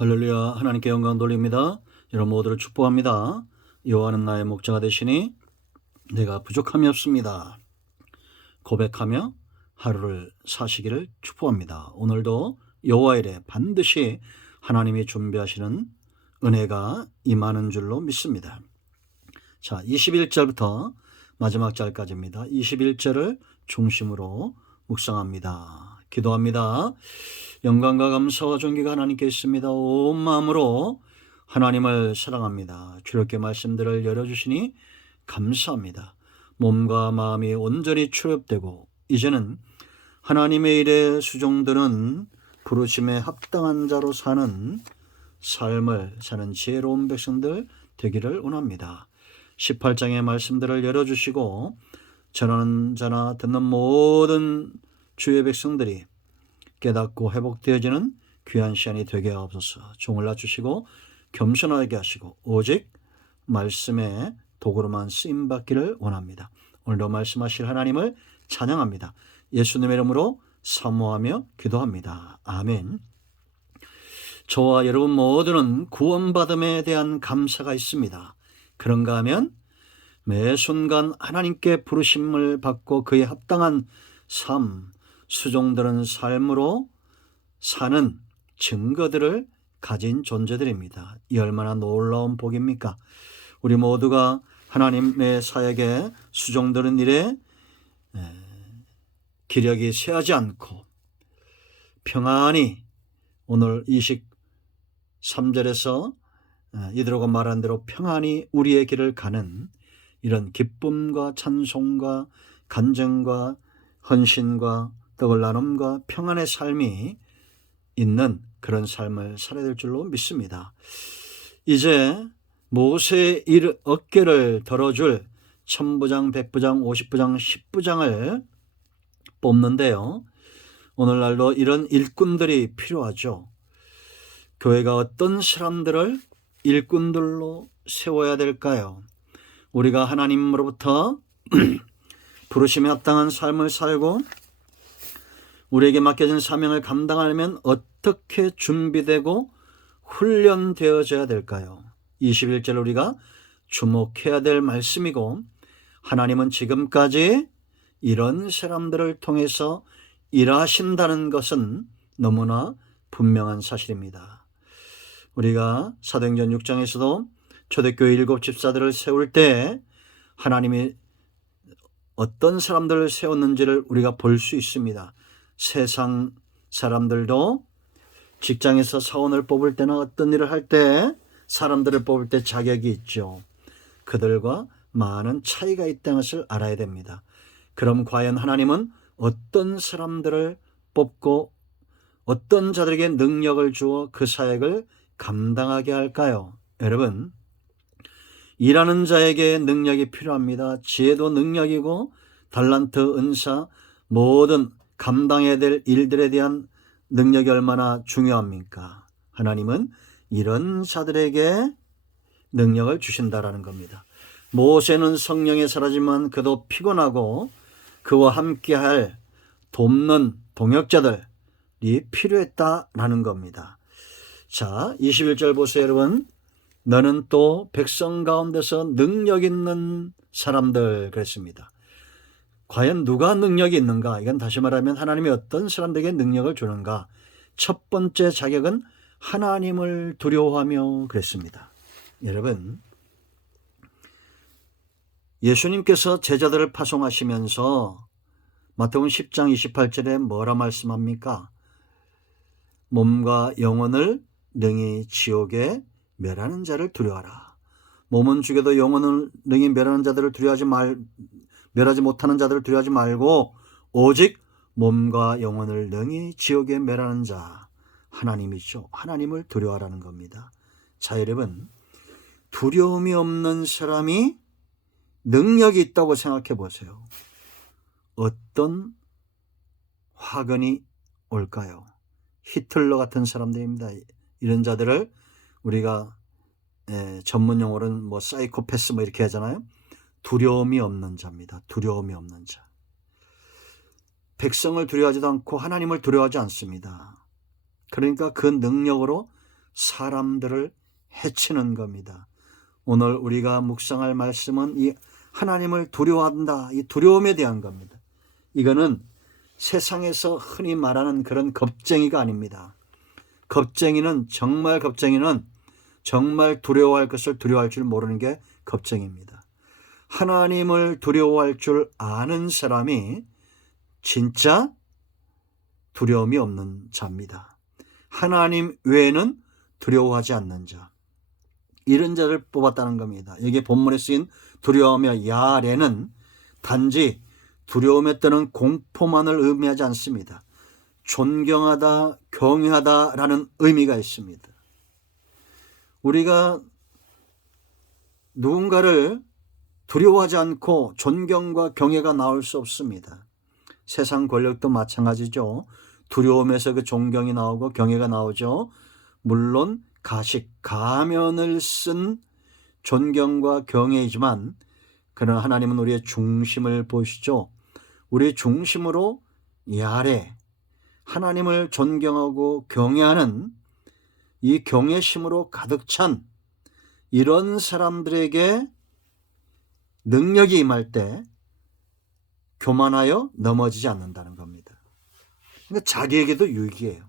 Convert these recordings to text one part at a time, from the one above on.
할렐루야. 하나님께 영광 돌립니다. 여러분 모두를 축복합니다. 여호와는 나의 목자가 되시니 내가 부족함이 없습니다. 고백하며 하루를 사시기를 축복합니다. 오늘도 여호와 일에 반드시 하나님이 준비하시는 은혜가 임하는 줄로 믿습니다. 자, 21절부터 마지막 절까지입니다. 21절을 중심으로 묵상합니다. 기도합니다. 영광과 감사와 존귀가 하나님께 있습니다. 온 마음으로 하나님을 사랑합니다. 주롭게 말씀들을 열어주시니 감사합니다. 몸과 마음이 온전히 출입되고 이제는 하나님의 일에 수종드는 부르심에 합당한 자로 사는 삶을 사는 지혜로운 백성들 되기를 원합니다. 18장의 말씀들을 열어주시고 전하는 자나 듣는 모든 주의 백성들이 깨닫고 회복되어지는 귀한 시간이 되게 하옵소서. 종을 낮추시고 겸손하게 하시고 오직 말씀의 도구로만 쓰임받기를 원합니다. 오늘도 말씀하실 하나님을 찬양합니다. 예수님의 이름으로 사모하며 기도합니다. 아멘. 저와 여러분 모두는 구원받음에 대한 감사가 있습니다. 그런가 하면 매 순간 하나님께 부르심을 받고 그에 합당한 삶, 수종드는 삶으로 사는 증거들을 가진 존재들입니다. 이 얼마나 놀라운 복입니까? 우리 모두가 하나님의 사역에 수종드는 일에 기력이 쇠하지 않고 평안히 오늘 23절에서 이들과 말한 대로 평안히 우리의 길을 가는 이런 기쁨과 찬송과 간증과 헌신과 떡을 나눔과 평안의 삶이 있는 그런 삶을 살아야 될 줄로 믿습니다. 이제 모세의 어깨를 덜어줄 천부장, 백부장, 50부장, 10부장을 뽑는데요. 오늘날도 이런 일꾼들이 필요하죠. 교회가 어떤 사람들을 일꾼들로 세워야 될까요? 우리가 하나님으로부터 부르심에 합당한 삶을 살고 우리에게 맡겨진 사명을 감당하려면 어떻게 준비되고 훈련되어져야 될까요? 21절 우리가 주목해야 될 말씀이고 하나님은 지금까지 이런 사람들을 통해서 일하신다는 것은 너무나 분명한 사실입니다. 우리가 사도행전 6장에서도 초대교회 7 집사들을 세울 때 하나님이 어떤 사람들을 세웠는지를 우리가 볼 수 있습니다. 세상 사람들도 직장에서 사원을 뽑을 때나 어떤 일을 할 때 사람들을 뽑을 때 자격이 있죠. 그들과 많은 차이가 있다는 것을 알아야 됩니다. 그럼 과연 하나님은 어떤 사람들을 뽑고 어떤 자들에게 능력을 주어 그 사역을 감당하게 할까요? 여러분, 일하는 자에게 능력이 필요합니다. 지혜도 능력이고 달란트, 은사, 모든 감당해야 될 일들에 대한 능력이 얼마나 중요합니까? 하나님은 이런 자들에게 능력을 주신다라는 겁니다. 모세는 성령에 사라지만 그도 피곤하고 그와 함께할 돕는 동역자들이 필요했다라는 겁니다. 자, 21절 보세요, 여러분. 너는 또 백성 가운데서 능력 있는 사람들 그랬습니다. 과연 누가 능력이 있는가? 이건 다시 말하면 하나님이 어떤 사람들에게 능력을 주는가? 첫 번째 자격은 하나님을 두려워하며 그랬습니다. 여러분, 예수님께서 제자들을 파송하시면서 마태복음 10장 28절에 뭐라 말씀합니까? 몸과 영혼을 능히 지옥에 멸하는 자를 두려워하라. 몸은 죽여도 영혼을 능히 멸하는 자들을 멸하지 못하는 자들을 두려워하지 말고 오직 몸과 영혼을 능히 지옥에 멸하는 자, 하나님이죠. 하나님을 두려워하라는 겁니다. 자, 여러분, 두려움이 없는 사람이 능력이 있다고 생각해 보세요. 어떤 화근이 올까요? 히틀러 같은 사람들입니다. 이런 자들을 우리가 전문 용어로는 뭐 사이코패스 뭐 이렇게 하잖아요. 두려움이 없는 자입니다. 두려움이 없는 자. 백성을 두려워하지도 않고 하나님을 두려워하지 않습니다. 그러니까 그 능력으로 사람들을 해치는 겁니다. 오늘 우리가 묵상할 말씀은 이 하나님을 두려워한다, 이 두려움에 대한 겁니다. 이거는 세상에서 흔히 말하는 그런 겁쟁이가 아닙니다. 겁쟁이는 정말 두려워할 것을 두려워할 줄 모르는 게 겁쟁이입니다. 하나님을 두려워할 줄 아는 사람이 진짜 두려움이 없는 자입니다. 하나님 외에는 두려워하지 않는 자, 이런 자를 뽑았다는 겁니다. 여기 본문에 쓰인 두려워하며 야레는 단지 두려움에 떠는 공포만을 의미하지 않습니다. 존경하다, 경외하다라는 의미가 있습니다. 우리가 누군가를 두려워하지 않고 존경과 경외가 나올 수 없습니다. 세상 권력도 마찬가지죠. 두려움에서 그 존경이 나오고 경외가 나오죠. 물론 가면을 쓴 존경과 경외이지만 그러나 하나님은 우리의 중심을 보시죠. 우리의 중심으로 야레, 하나님을 존경하고 경외하는 이 경외심으로 가득 찬 이런 사람들에게 능력이 임할 때 교만하여 넘어지지 않는다는 겁니다. 그러니까 자기에게도 유익이에요.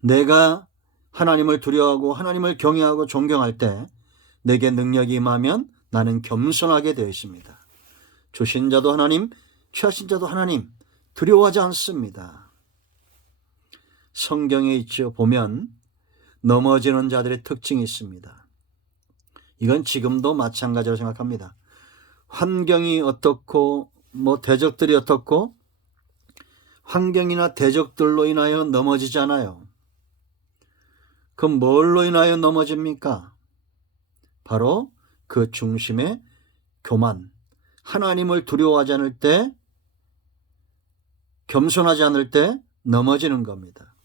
내가 하나님을 두려워하고 하나님을 경외하고 존경할 때 내게 능력이 임하면 나는 겸손하게 되어 있습니다. 주신 자도 하나님, 취하신 자도 하나님, 두려워하지 않습니다. 성경에 있죠. 보면 넘어지는 자들의 특징이 있습니다. 이건 지금도 마찬가지로 생각합니다. 환경이 어떻고 대적들이 어떻고 환경이나 대적들로 인하여 넘어지잖아요. 그럼 뭘로 인하여 넘어집니까? 바로 그 중심의 교만, 하나님을 두려워하지 않을 때, 겸손하지 않을 때 넘어지는 겁니다.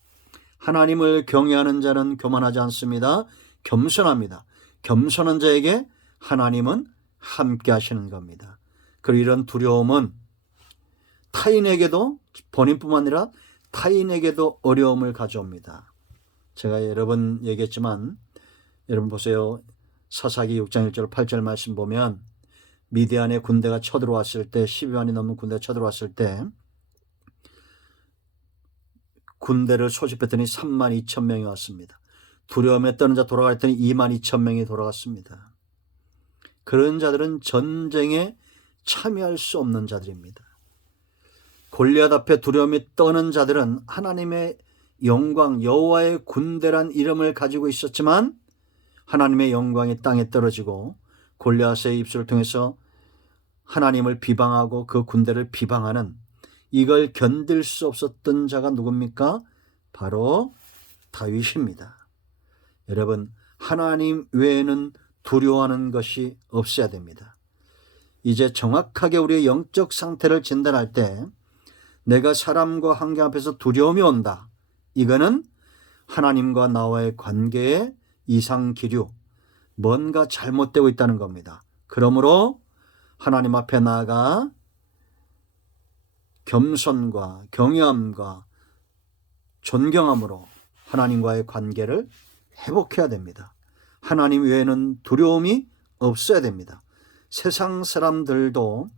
하나님을 경외하는 자는 교만하지 않습니다. 겸손합니다. 겸손한 자에게 하나님은 함께 하시는 겁니다. 그리고 이런 두려움은 타인에게도, 본인뿐만 아니라 타인에게도 어려움을 가져옵니다. 제가 여러 번 얘기했지만 여러분 보세요. 사사기 6장 1절 8절 말씀 보면 미디안의 군대가 쳐들어왔을 때 12만이 넘는 군대가 쳐들어왔을 때 군대를 소집했더니 3만 2천 명이 왔습니다. 두려움에 떠는 자 돌아갔더니 2만 2천 명이 돌아갔습니다. 그런 자들은 전쟁에 참여할 수 없는 자들입니다. 골리앗 앞에 두려움이 떠는 자들은 하나님의 영광, 여호와의 군대란 이름을 가지고 있었지만 하나님의 영광이 땅에 떨어지고 골리앗의 입술을 통해서 하나님을 비방하고 그 군대를 비방하는, 이걸 견딜 수 없었던 자가 누굽니까? 바로 다윗입니다. 여러분, 하나님 외에는 두려워하는 것이 없어야 됩니다. 이제 정확하게 우리의 영적 상태를 진단할 때 내가 사람과 환경 앞에서 두려움이 온다. 이거는 하나님과 나와의 관계에 이상기류, 뭔가 잘못되고 있다는 겁니다. 그러므로 하나님 앞에 나아가 겸손과 경외함과 존경함으로 하나님과의 관계를 회복해야 됩니다. 하나님 외에는 두려움이 없어야 됩니다. 세상 사람들도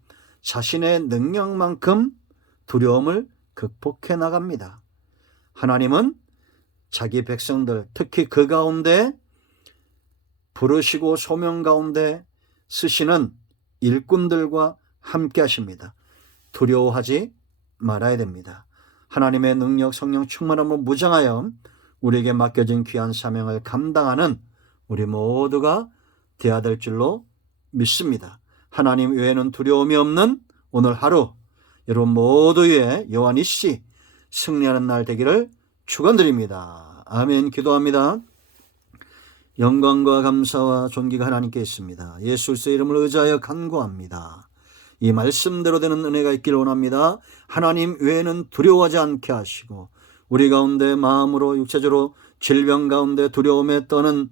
자신의 능력만큼 두려움을 극복해 나갑니다. 하나님은 자기 백성들, 특히 그 가운데 부르시고 소명 가운데 쓰시는 일꾼들과 함께 하십니다. 두려워하지 말아야 됩니다. 하나님의 능력, 성령 충만함으로 무장하여 우리에게 맡겨진 귀한 사명을 감당하는 우리 모두가 되어야 될 줄로 믿습니다. 하나님 외에는 두려움이 없는 오늘 하루, 여러분 모두의 여호와 니시 승리하는 날 되기를 축원드립니다. 아멘. 기도합니다. 영광과 감사와 존귀가 하나님께 있습니다. 예수 그리스도의 이름을 의지하여 간구합니다. 이 말씀대로 되는 은혜가 있기를 원합니다. 하나님 외에는 두려워하지 않게 하시고 우리 가운데 마음으로 육체적으로 질병 가운데 두려움에 떠는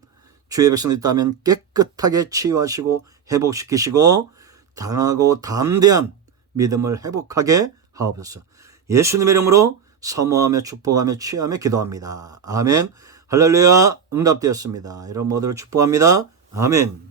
주의 백성이 있다면 깨끗하게 치유하시고 회복시키시고 당하고 담대한 믿음을 회복하게 하옵소서. 예수님의 이름으로 사모하며 축복하며 취하며 기도합니다. 아멘. 할렐루야, 응답되었습니다. 이런 모두를 축복합니다. 아멘.